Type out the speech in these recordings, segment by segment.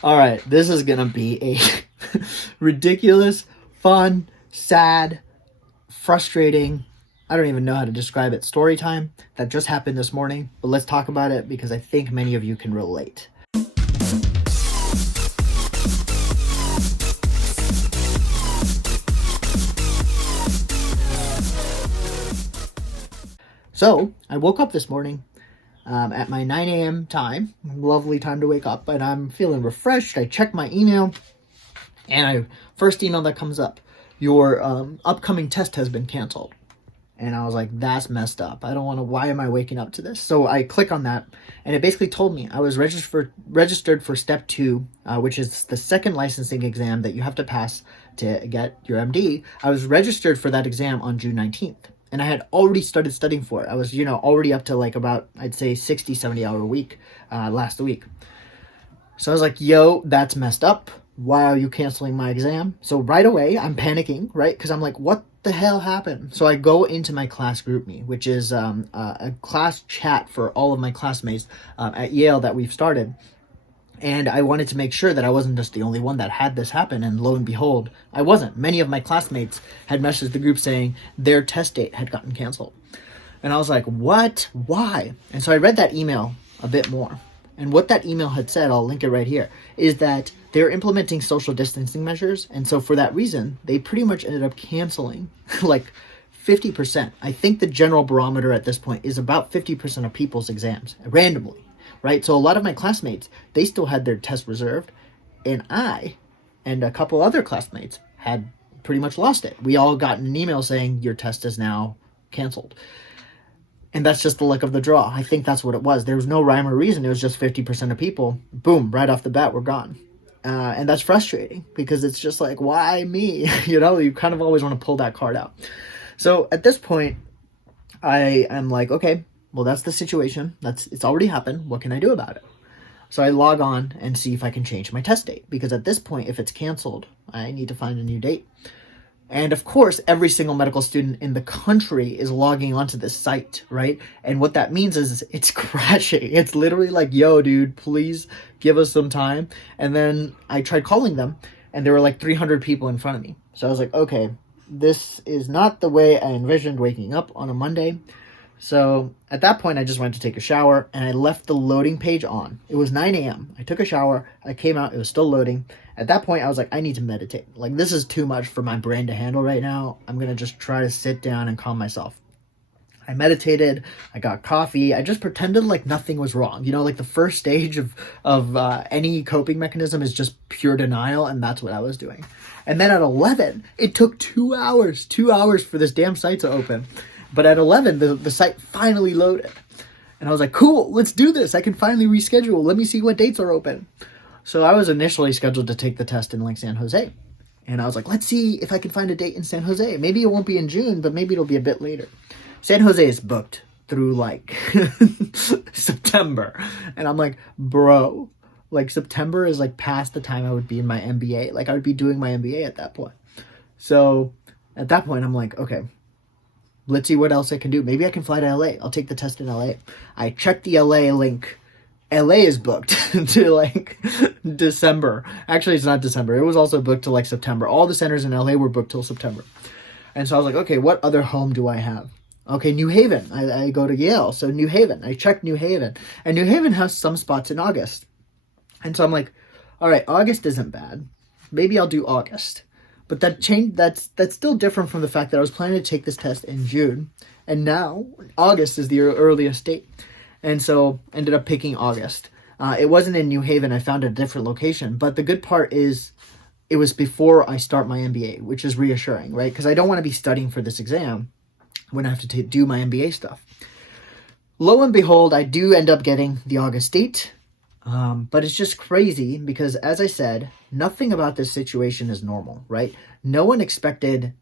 All right, this is gonna be a ridiculous, fun, sad, frustrating, I don't even know how to describe it, story time that just happened this morning. But let's talk about it because I think many of you can relate. So I woke up this morning at my 9 a.m. time, lovely time to wake up, and I'm feeling refreshed. I check my email, and first email that comes up, your upcoming test has been canceled. And I was like, that's messed up. I don't want to, why am I waking up to this? So I click on that, and it basically told me I was registered for step 2, which is the second licensing exam that you have to pass to get your MD. I was registered for that exam on June 19th. And I had already started studying for it. I was, already up to like about, I'd say 60, 70 hour a week last week. So I was like, yo, that's messed up. Why are you canceling my exam? So right away, I'm panicking, right? Because I'm like, what the hell happened? So I go into my class group me, which is a class chat for all of my classmates at Yale that we've started. And I wanted to make sure that I wasn't just the only one that had this happen. And lo and behold, I wasn't. Many of my classmates had messaged the group saying their test date had gotten canceled. And I was like, what? Why? And so I read that email a bit more. And what that email had said, I'll link it right here, is that they're implementing social distancing measures. And so for that reason, they pretty much ended up canceling like 50%. I think the general barometer at this point is about 50% of people's exams randomly. Right? So a lot of my classmates, they still had their test reserved, and I and a couple other classmates had pretty much lost it. We all got an email saying your test is now canceled. And that's just the luck of the draw. I think that's what it was. There was no rhyme or reason. It was just 50% of people, boom, right off the bat, we're gone. And that's frustrating because it's just like, why me? You kind of always want to pull that card out. So at this point, I am like, okay, well, that's the situation. It's already happened. What can I do about it? So I log on and see if I can change my test date. Because at this point, if it's canceled, I need to find a new date. And of course, every single medical student in the country is logging onto this site, right? And what that means is it's crashing. It's literally like, yo, dude, please give us some time. And then I tried calling them, and there were like 300 people in front of me. So I was like, okay, this is not the way I envisioned waking up on a Monday. So at that point, I just went to take a shower, and I left the loading page on. It was 9 a.m. I took a shower. I came out. It was still loading. At that point, I was like, I need to meditate. Like, this is too much for my brain to handle right now. I'm going to just try to sit down and calm myself. I meditated. I got coffee. I just pretended like nothing was wrong. Like the first stage of any coping mechanism is just pure denial, and that's what I was doing. And then at 11, it took 2 hours for this damn site to open. But at 11, the site finally loaded. And I was like, cool, let's do this. I can finally reschedule. Let me see what dates are open. So I was initially scheduled to take the test in like San Jose. And I was like, let's see if I can find a date in San Jose. Maybe it won't be in June, but maybe it'll be a bit later. San Jose is booked through like September. And I'm like, bro, like September is like past the time I would be in my MBA. Like I would be doing my MBA at that point. So at that point, I'm like, okay, let's see what else I can do. Maybe I can fly to LA. I'll take the test in LA. I checked the LA link. LA is booked to like December. Actually, it's not December. It was also booked to like September. All the centers in LA were booked till September. And so I was like, okay, what other home do I have? Okay, New Haven. I go to Yale. So New Haven. I checked New Haven. And New Haven has some spots in August. And so I'm like, all right, August isn't bad. Maybe I'll do August. But that's still different from the fact that I was planning to take this test in June. And now August is the earliest date. And so ended up picking August. It wasn't in New Haven. I found a different location. But the good part is it was before I start my MBA, which is reassuring, right? Because I don't want to be studying for this exam when I have to do my MBA stuff. Lo and behold, I do end up getting the August date. But it's just crazy because, as I said, nothing about this situation is normal, right? No one expected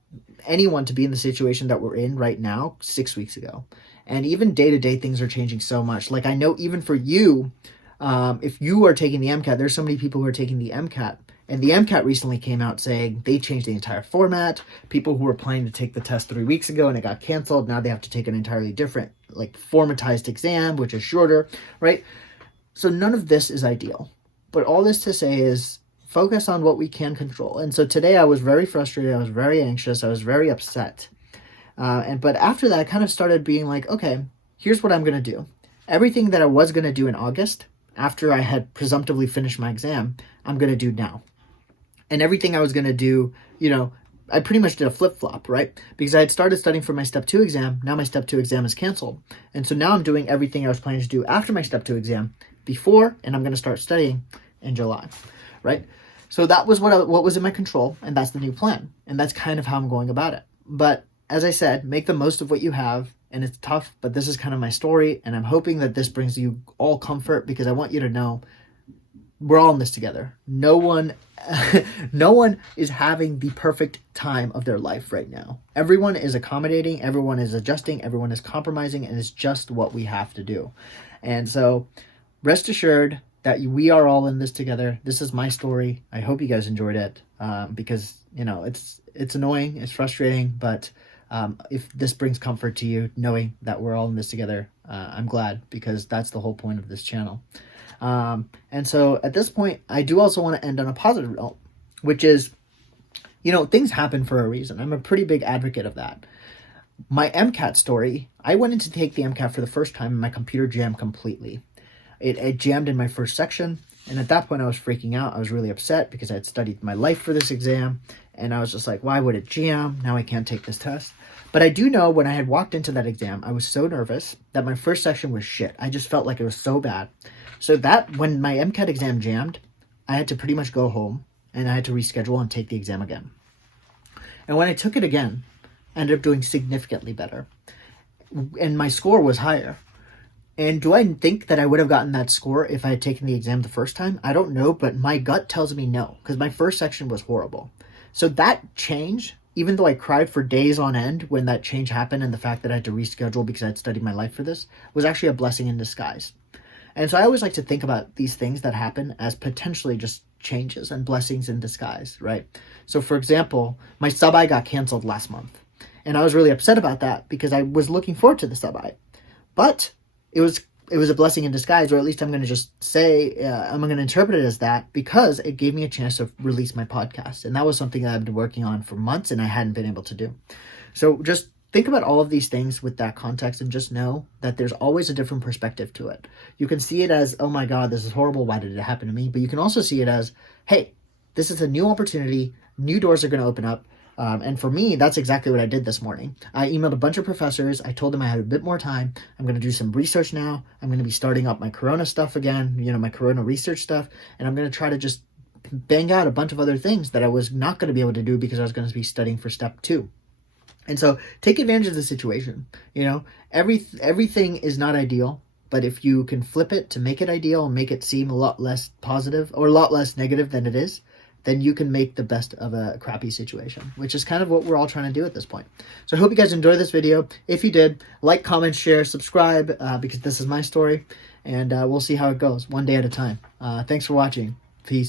anyone to be in the situation that we're in right now 6 weeks ago. And even day-to-day things are changing so much. Like I know even for you, if you are taking the MCAT, there's so many people who are taking the MCAT. And the MCAT recently came out saying they changed the entire format. People who were planning to take the test 3 weeks ago and it got canceled, now they have to take an entirely different, like formatized exam, which is shorter, right? So none of this is ideal. But all this to say is focus on what we can control. And so today I was very frustrated. I was very anxious. I was very upset. But after that, I kind of started being like, okay, here's what I'm going to do. Everything that I was going to do in August, after I had presumptively finished my exam, I'm going to do now. And everything I was going to do, I pretty much did a flip-flop, right? Because I had started studying for my Step 2 exam. Now my Step 2 exam is canceled. And so now I'm doing everything I was planning to do after my Step 2 exam before, and I'm going to start studying in July, right? So that was what was in my control, and that's the new plan. And that's kind of how I'm going about it. But as I said, make the most of what you have, and it's tough, but this is kind of my story, and I'm hoping that this brings you all comfort, because I want you to know we're all in this together. No one is having the perfect time of their life right now. Everyone is accommodating, everyone is adjusting, everyone is compromising, and it's just what we have to do. And so rest assured that we are all in this together. This is my story. I hope you guys enjoyed it, because it's annoying, it's frustrating, but if this brings comfort to you, knowing that we're all in this together, I'm glad, because that's the whole point of this channel. And so at this point, I do also want to end on a positive note, which is, things happen for a reason. I'm a pretty big advocate of that. My MCAT story, I went in to take the MCAT for the first time and my computer jammed completely. It jammed in my first section, and at that point I was freaking out. I was really upset because I had studied my life for this exam, and I was just like, why would it jam? Now I can't take this test. But I do know when I had walked into that exam, I was so nervous that my first section was shit. I just felt like it was so bad. So that when my MCAT exam jammed, I had to pretty much go home, and I had to reschedule and take the exam again. And when I took it again, I ended up doing significantly better. And my score was higher. And do I think that I would have gotten that score if I had taken the exam the first time? I don't know, but my gut tells me no, because my first section was horrible. So that change, even though I cried for days on end when that change happened, and the fact that I had to reschedule because I had studied my life for this, was actually a blessing in disguise. And so I always like to think about these things that happen as potentially just changes and blessings in disguise, right? So for example, my sub-I got canceled last month, and I was really upset about that because I was looking forward to the sub-I. But it was a blessing in disguise, or at least I'm going to just say, I'm going to interpret it as that, because it gave me a chance to release my podcast. And that was something that I've been working on for months and I hadn't been able to do. So just think about all of these things with that context, and just know that there's always a different perspective to it. You can see it as, oh my God, this is horrible. Why did it happen to me? But you can also see it as, hey, this is a new opportunity. New doors are going to open up. And for me, that's exactly what I did this morning. I emailed a bunch of professors. I told them I had a bit more time. I'm going to do some research now. I'm going to be starting up my Corona stuff again, my Corona research stuff. And I'm going to try to just bang out a bunch of other things that I was not going to be able to do because I was going to be studying for Step 2. And so take advantage of the situation. Everything is not ideal, but if you can flip it to make it ideal and make it seem a lot less positive or a lot less negative than it is, then you can make the best of a crappy situation, which is kind of what we're all trying to do at this point. So I hope you guys enjoyed this video. If you did, like, comment, share, subscribe, because this is my story, and we'll see how it goes one day at a time. Thanks for watching. Peace.